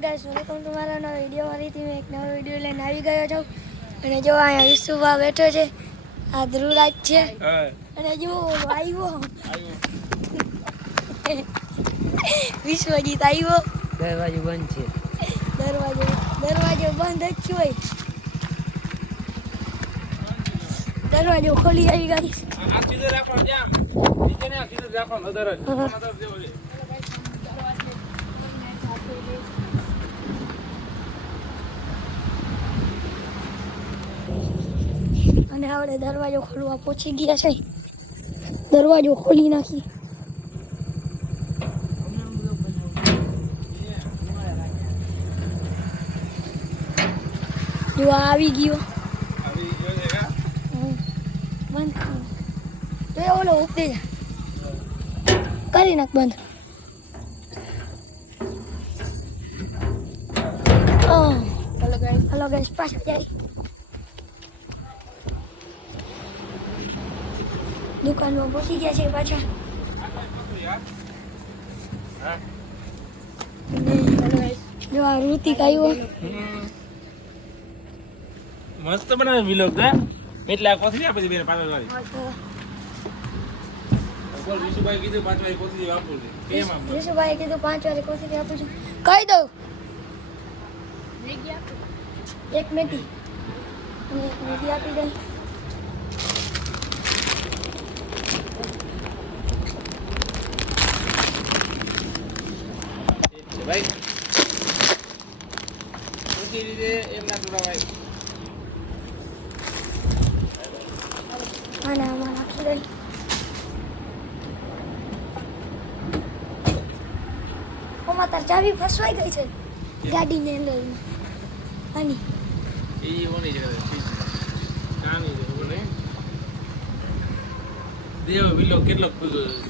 guys welcome to મારા નવા video ફરીથી મેં એક નવો વિડીયો લઈને આવી ગયો છું અને જો અહીંયા વિશુભા બેઠો છે આ ધ્રુવરાજ છે અને જો આવ્યો વિશ્વજીત આવ્યો દરવાજો બંધ છે દરવાજો બંધ જ છે દરવાજો ખોલી આવી ગાઈસ આ સીધો રાખો જામ નીચે ને સીધો રાખો નજર જ નજર દેવો છે અને આપણે દરવાજો ખોલવા પહોંચી ગયા છે દરવાજો ખોલી નાખી જો આવી ગયો બંધ તો ઓલો ઉપડે જા કરી નાખ બંધ હલો ગાઈસ પાછા જાય દુકાનમાં પહોંચી ગયા છે પાછા જો આ ઋતિક આવ્યો મસ્ત બનાવે વિલોગ ને એટલે આ કોથળી આપી દીધી બેન પાછળ વાળી બોલ વિશુભાઈ કીધું 5 વાળી કોથળી આપું છે કેમ આમ વિશુભાઈ કીધું 5 વાળી કોથળી આપું છું કહી દઉં એક મેથી અને એક મેથી આપી દઈ ભાઈ કોથળી લીધે એમ ના ટોળાવાય અને આમાં નાખી દઈ ઓમાં તાર ચાવી ફસવાઈ ગઈ છે ગાડીની અંદરમાં આની એ ઓની છે કાની છે બોલે દેવ વિલોગ કેટલો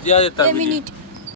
જ્યાં 2 મિનિટ